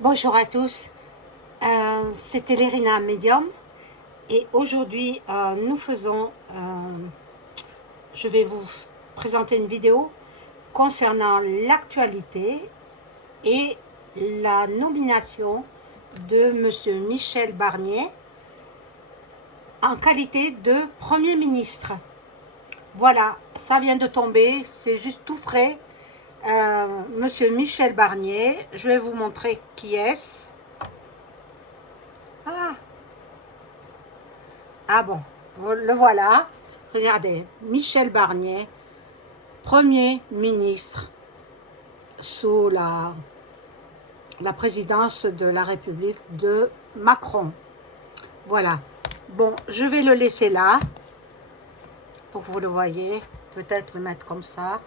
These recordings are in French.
Bonjour à tous, c'était Lérina Medium et aujourd'hui je vais vous présenter une vidéo concernant l'actualité et la nomination de Monsieur Michel Barnier en qualité de Premier ministre. Voilà, ça vient de tomber, c'est juste tout frais. Monsieur Michel Barnier, je vais vous montrer qui est-ce. Ah bon, le voilà. Regardez, Michel Barnier, Premier ministre sous la présidence de la République de Macron. Voilà. Bon, je vais le laisser là, pour que vous le voyez. Peut-être le mettre comme ça.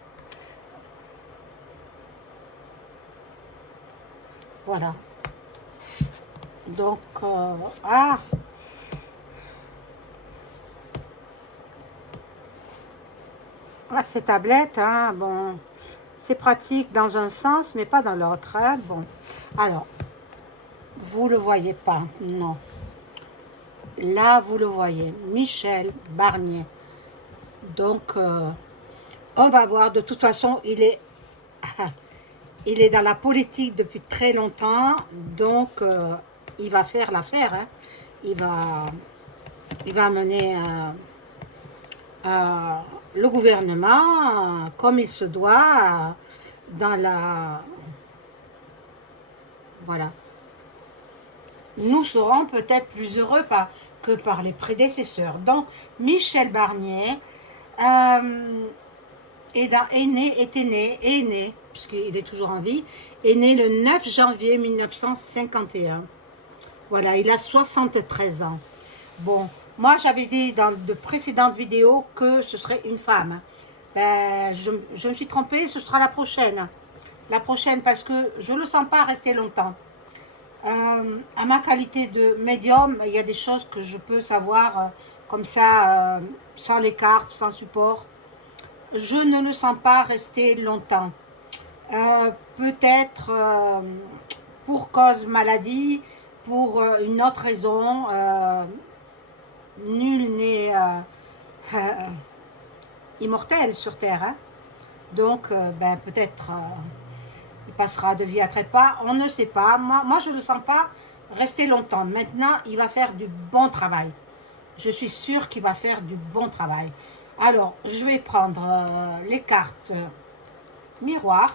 Voilà. Donc, ces tablettes, hein, bon, c'est pratique dans un sens, mais pas dans l'autre. Hein, bon, alors, vous le voyez pas, non. Là, vous le voyez, Michel Barnier. Donc, on va voir. De toute façon, il est dans la politique depuis très longtemps. Donc, il va faire l'affaire. Hein. Il va mener le gouvernement comme il se doit dans la... Voilà. Nous serons peut-être plus heureux que par les prédécesseurs. Donc, Michel Barnier est né, puisqu'il est toujours en vie, est né le 9 janvier 1951. Voilà, il a 73 ans. Bon, moi j'avais dit dans de précédentes vidéos que ce serait une femme. Ben, je me suis trompée, ce sera la prochaine. La prochaine parce que je ne le sens pas rester longtemps. À ma qualité de médium, il y a des choses que je peux savoir comme ça, sans les cartes, sans support. Je ne le sens pas rester longtemps. Peut-être pour cause maladie, pour une autre raison. Nul n'est immortel sur Terre. Hein. Donc, ben, peut-être il passera de vie à trépas, on ne sait pas. Moi je ne le sens pas rester longtemps. Maintenant, il va faire du bon travail. Je suis sûre qu'il va faire du bon travail. Alors, je vais prendre les cartes miroir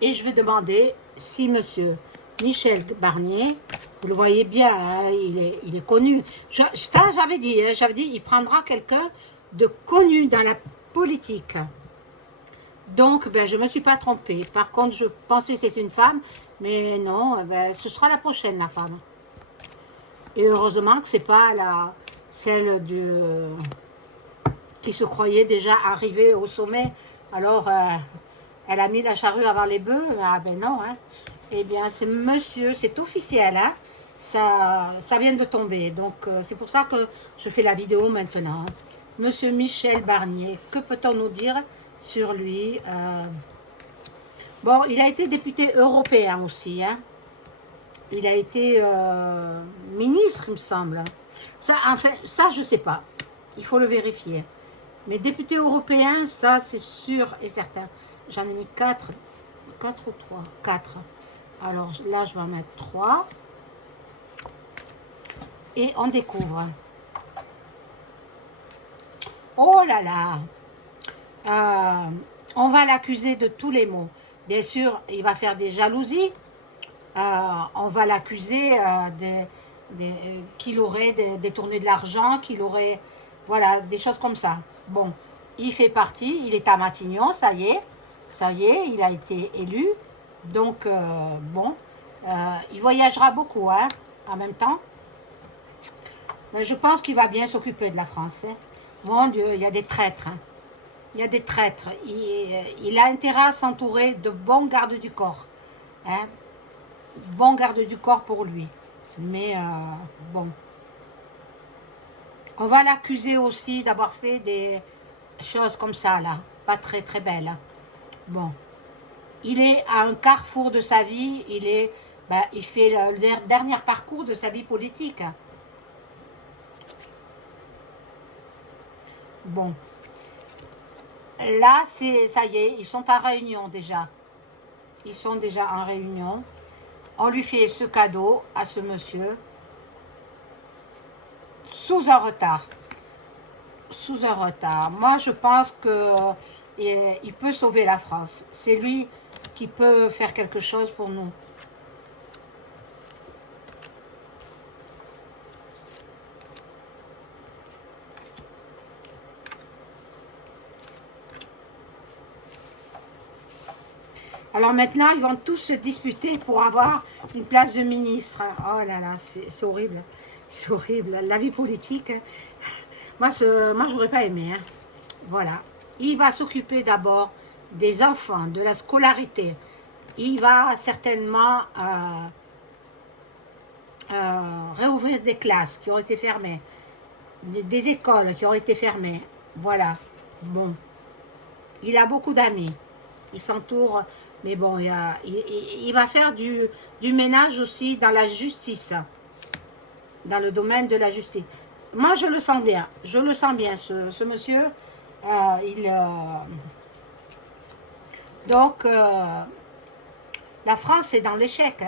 et je vais demander si monsieur Michel Barnier, vous le voyez bien, hein, il est connu. Ça, j'avais dit, il prendra quelqu'un de connu dans la politique. Donc, ben, je ne me suis pas trompée. Par contre, je pensais que c'était une femme, mais non, ben, ce sera la prochaine, la femme. Et heureusement que ce n'est pas celle qui se croyait déjà arrivée au sommet. Alors, elle a mis la charrue avant les bœufs. Ah ben non, hein. Eh bien, c'est monsieur, c'est officiel, hein. Ça vient de tomber. Donc, c'est pour ça que je fais la vidéo maintenant. Monsieur Michel Barnier, que peut-on nous dire sur lui? Bon, il a été député européen aussi. Hein. Il a été ministre, il me semble. Ça, enfin, ça, je ne sais pas. Il faut le vérifier. Mais député européen, ça, c'est sûr et certain. J'en ai mis 4. 4 ou 3 4. Alors là, je vais en mettre 3. Et on découvre. Oh là là! On va l'accuser de tous les maux. Bien sûr, il va faire des jalousies. On va l'accuser qu'il aurait détourné de l'argent, qu'il aurait... Voilà, des choses comme ça. Bon, il fait partie, il est à Matignon, ça y est, il a été élu. Donc, bon, il voyagera beaucoup, hein, en même temps. Mais je pense qu'il va bien s'occuper de la France. Hein. Mon Dieu, il y a des traîtres. Hein. Il y a des traîtres. Il a intérêt à s'entourer de bons gardes du corps. Hein. Bons gardes du corps pour lui. Mais bon. On va l'accuser aussi d'avoir fait des choses comme ça, là. Pas très, très belles. Hein. Bon. il est à un carrefour de sa vie, il fait le dernier parcours de sa vie politique. Bon, là, ça y est, ils sont en réunion déjà. Ils sont déjà en réunion. On lui fait ce cadeau à ce monsieur sous un retard. Sous un retard. Moi, je pense que il peut sauver la France. C'est lui qui peut faire quelque chose pour nous. Alors maintenant, ils vont tous se disputer pour avoir une place de ministre. Oh là là, c'est horrible. C'est horrible. La vie politique, moi j'aurais pas aimé. Hein. Voilà. Il va s'occuper d'abord des enfants, de la scolarité. Il va certainement réouvrir des classes qui ont été fermées, des écoles qui ont été fermées. Voilà. Bon. Il a beaucoup d'amis. Il s'entoure, mais bon, il va faire du ménage aussi dans la justice, dans le domaine de la justice. Moi, je le sens bien, ce monsieur. Donc, la France est dans l'échec.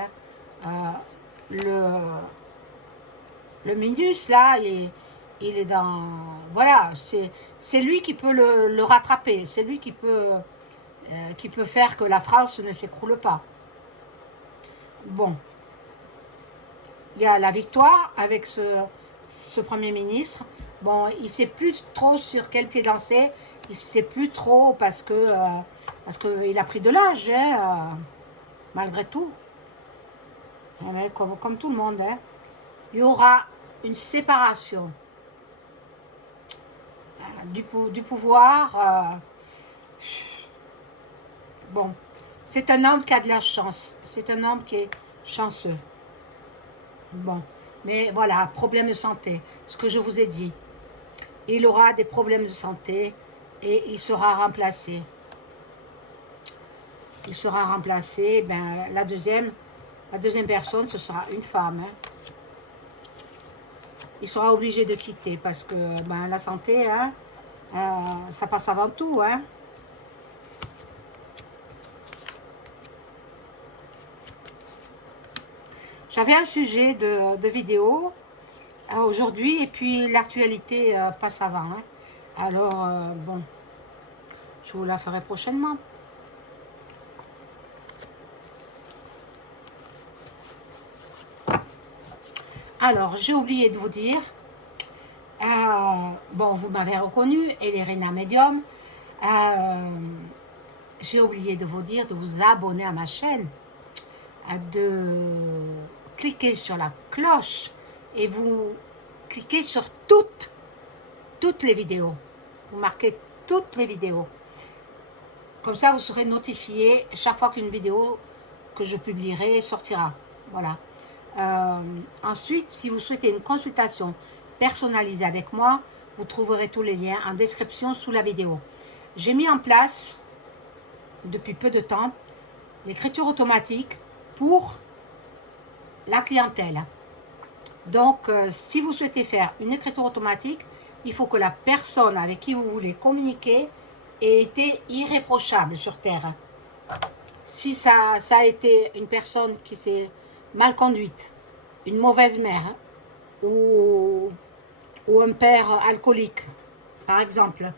Hein. Le Minus, là, il est dans... Voilà, c'est lui qui peut le rattraper, c'est lui qui peut faire que la France ne s'écroule pas. Bon. Il y a la victoire avec ce Premier ministre. Bon, il ne sait plus trop sur quel pied danser. Il ne sait plus trop parce qu'il a pris de l'âge, hein, malgré tout. Mais comme tout le monde. Hein. Il y aura une séparation du pouvoir. Bon, c'est un homme qui a de la chance. C'est un homme qui est chanceux. Bon, mais voilà, problème de santé. Ce que je vous ai dit. Il aura des problèmes de santé et il sera remplacé. Il sera remplacé. Ben, la deuxième personne, ce sera une femme. Hein. Il sera obligé de quitter parce que ben, la santé, hein, ça passe avant tout. Hein. J'avais un sujet de vidéo aujourd'hui et puis l'actualité passe avant. Hein. Alors, bon, je vous la ferai prochainement. Alors, j'ai oublié de vous dire, bon, vous m'avez reconnu, Elérina Medium. J'ai oublié de vous dire de vous abonner à ma chaîne, de cliquer sur la cloche et vous cliquez sur toutes les vidéos. Vous marquez toutes les vidéos. Comme ça, vous serez notifié chaque fois qu'une vidéo que je publierai sortira. Voilà. Ensuite, si vous souhaitez une consultation personnalisée avec moi, vous trouverez tous les liens en description sous la vidéo. J'ai mis en place, depuis peu de temps, l'écriture automatique pour la clientèle. Donc, si vous souhaitez faire une écriture automatique, il faut que la personne avec qui vous voulez communiquer ait été irréprochable sur Terre. Si ça a été une personne qui s'est mal conduite, une mauvaise mère, ou un père alcoolique, par exemple,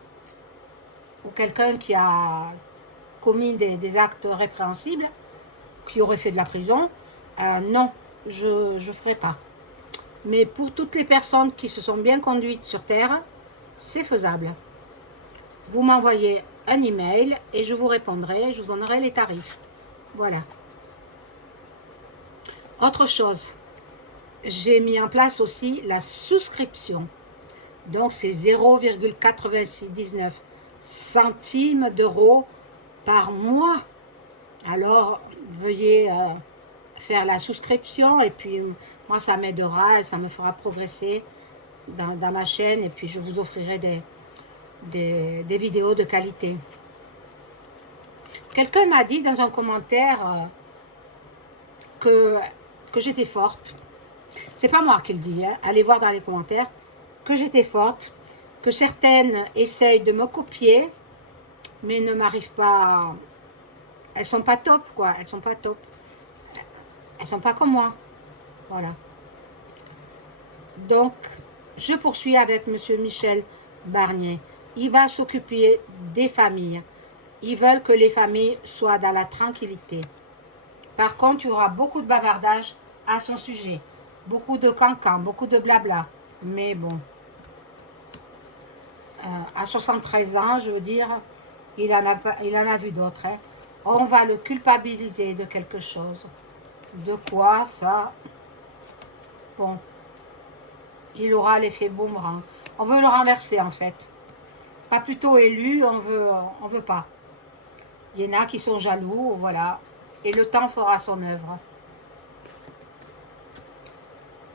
ou quelqu'un qui a commis des actes répréhensibles, qui aurait fait de la prison, non, je ne ferai pas. Mais pour toutes les personnes qui se sont bien conduites sur Terre, c'est faisable. Vous m'envoyez un email et je vous répondrai, je vous donnerai les tarifs. Voilà. Autre chose, j'ai mis en place aussi la souscription. Donc c'est 0,9619 centimes d'euros par mois. Alors veuillez faire la souscription et puis moi ça m'aidera et ça me fera progresser dans ma chaîne et puis je vous offrirai des vidéos de qualité. Quelqu'un m'a dit dans un commentaire que j'étais forte. C'est pas moi qui le dis, hein. Allez voir dans les commentaires que j'étais forte, que certaines essayent de me copier, mais ne m'arrivent pas. Elles sont pas top, quoi. Elles sont pas top. Elles sont pas comme moi. Voilà. Donc, je poursuis avec Monsieur Michel Barnier. Il va s'occuper des familles. Ils veulent que les familles soient dans la tranquillité. Par contre, il y aura beaucoup de bavardage à son sujet. Beaucoup de cancan, beaucoup de blabla. Mais bon, à 73 ans, je veux dire, il en a vu d'autres. Hein. On va le culpabiliser de quelque chose. De quoi, ça? Bon, il aura l'effet boomerang. On veut le renverser, en fait. Pas plutôt élu, on veut pas. Il y en a qui sont jaloux, voilà. Et le temps fera son œuvre.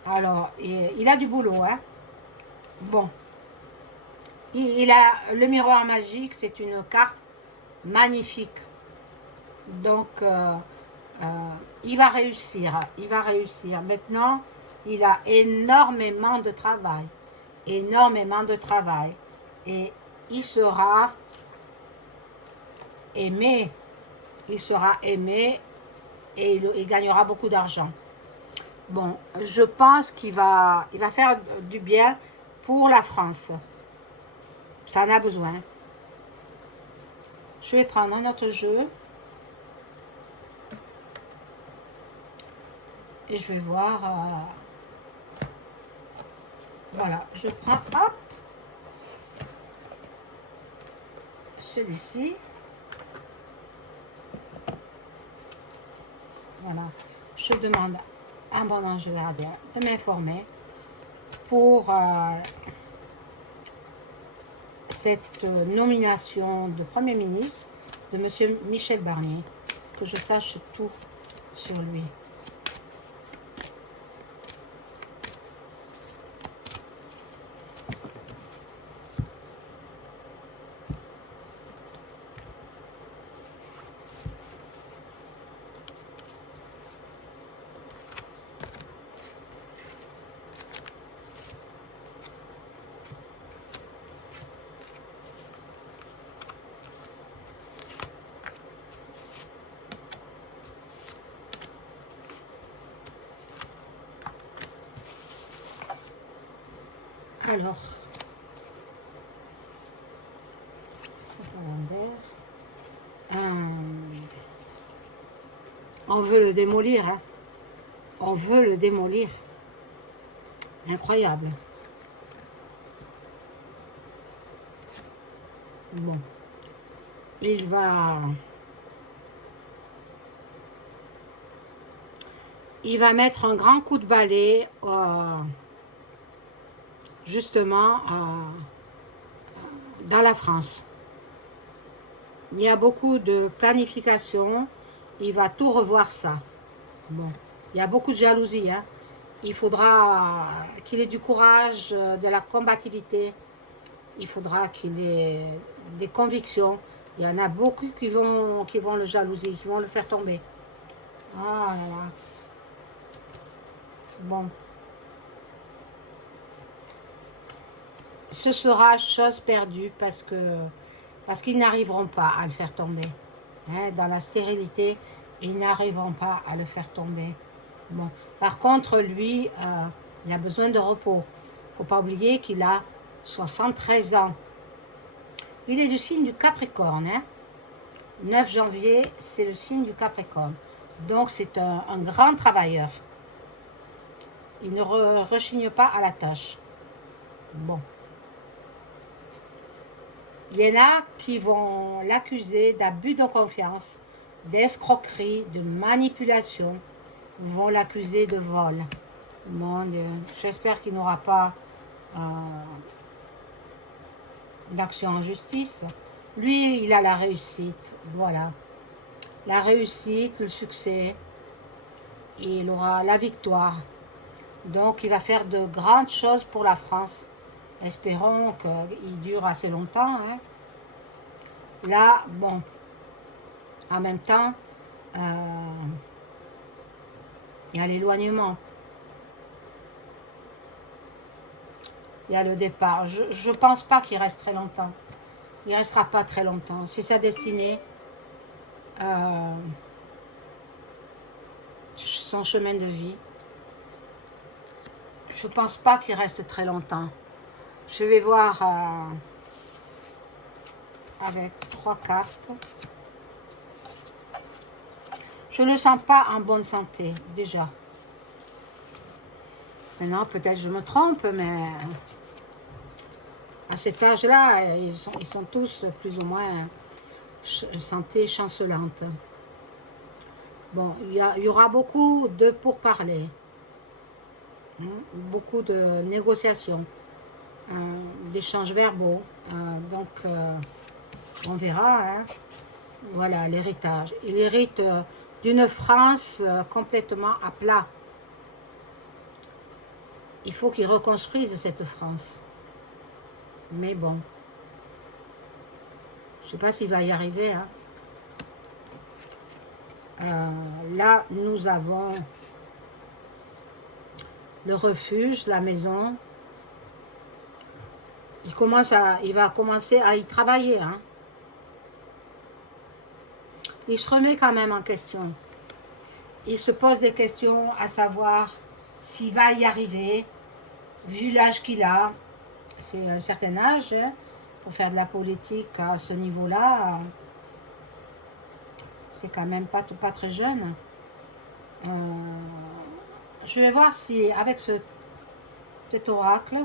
Alors, il a du boulot, hein. Bon. Il a le miroir magique, c'est une carte magnifique. Donc, il va réussir. Il va réussir. Maintenant, il a énormément de travail. Énormément de travail. Et il sera aimé. Il sera aimé et il gagnera beaucoup d'argent. Bon, je pense il va faire du bien pour la France. Ça en a besoin. Je vais prendre un autre jeu. Et je vais voir... voilà, je prends, hop, celui-ci. Voilà, je demande à mon ange gardien de m'informer pour cette nomination de Premier ministre de Monsieur Michel Barnier, que je sache tout sur lui. Alors, on veut le démolir, hein. On veut le démolir. Incroyable. Bon. Il mettre un grand coup de balai justement dans la France. Il y a beaucoup de planification. Il va tout revoir ça. Bon, il y a beaucoup de jalousie. Hein. Il faudra qu'il ait du courage, de la combativité. Il faudra qu'il ait des convictions. Il y en a beaucoup qui vont le jalouser, qui vont le faire tomber. Ah là là. Bon. Ce sera chose perdue parce qu'ils n'arriveront pas à le faire tomber. Hein, dans la stérilité, ils n'arriveront pas à le faire tomber. Bon. Par contre, lui, il a besoin de repos. Il ne faut pas oublier qu'il a 73 ans. Il est du signe du Capricorne. Hein. 9 janvier, c'est le signe du Capricorne. Donc, c'est un grand travailleur. Il ne rechigne pas à la tâche. Bon. Il y en a qui vont l'accuser d'abus de confiance, d'escroquerie, de manipulation. Ils vont l'accuser de vol. Mon Dieu, j'espère qu'il n'aura pas d'action en justice. Lui, il a la réussite. Voilà. La réussite, le succès. Et il aura la victoire. Donc, il va faire de grandes choses pour la France. Espérons qu'il dure assez longtemps. Hein. Là, bon, En même temps, il y a l'éloignement. Il y a le départ. Je ne pense pas qu'il reste très longtemps. Il ne restera pas très longtemps. C'est sa destinée. Son chemin de vie. Je ne pense pas qu'il reste très longtemps. Je vais voir avec 3 cartes. Je ne le sens pas en bonne santé, déjà. Maintenant, peut-être je me trompe, mais à cet âge-là, ils sont tous plus ou moins santé chancelante. Bon, il y aura beaucoup de pourparlers, beaucoup de négociations, d'échanges verbaux. Donc, on verra. Hein. Voilà, l'héritage. Il hérite d'une France complètement à plat. Il faut qu'il reconstruise cette France. Mais bon, je ne sais pas s'il va y arriver. Hein. Là, nous avons le refuge, la maison. Il va commencer à y travailler. Hein. Il se remet quand même en question. Il se pose des questions à savoir s'il va y arriver, vu l'âge qu'il a. C'est un certain âge hein, pour faire de la politique à ce niveau-là. C'est quand même pas très jeune. Je vais voir si avec cet oracle,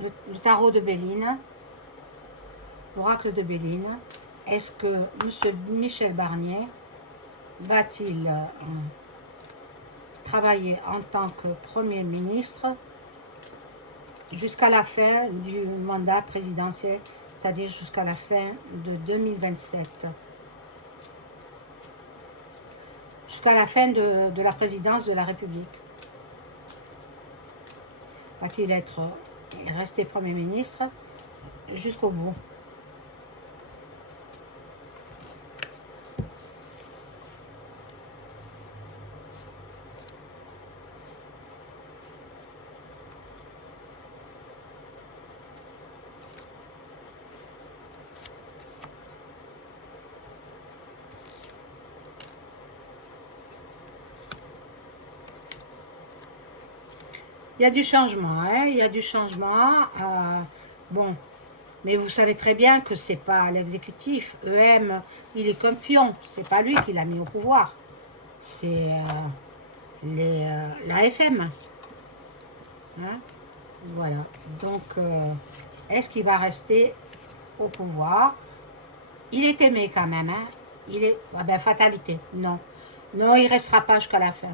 le tarot de Béline, l'oracle de Béline, est-ce que M. Michel Barnier va-t-il travailler en tant que Premier ministre jusqu'à la fin du mandat présidentiel, c'est-à-dire jusqu'à la fin de 2027, jusqu'à la fin de la présidence de la République. Va-t-il rester Premier ministre jusqu'au bout? Il y a du changement, hein, il y a du changement. Bon, mais vous savez très bien que c'est pas l'exécutif. EM, il est qu'un pion. C'est pas lui qui l'a mis au pouvoir. C'est la FM. Hein, voilà. Donc, est-ce qu'il va rester au pouvoir? Il est aimé quand même. Hein. Il est, ah ben, fatalité. Non, non, il restera pas jusqu'à la fin.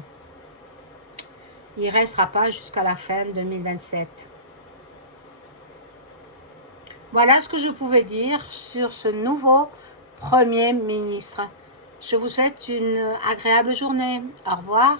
Il ne restera pas jusqu'à la fin 2027. Voilà ce que je pouvais dire sur ce nouveau Premier ministre. Je vous souhaite une agréable journée. Au revoir.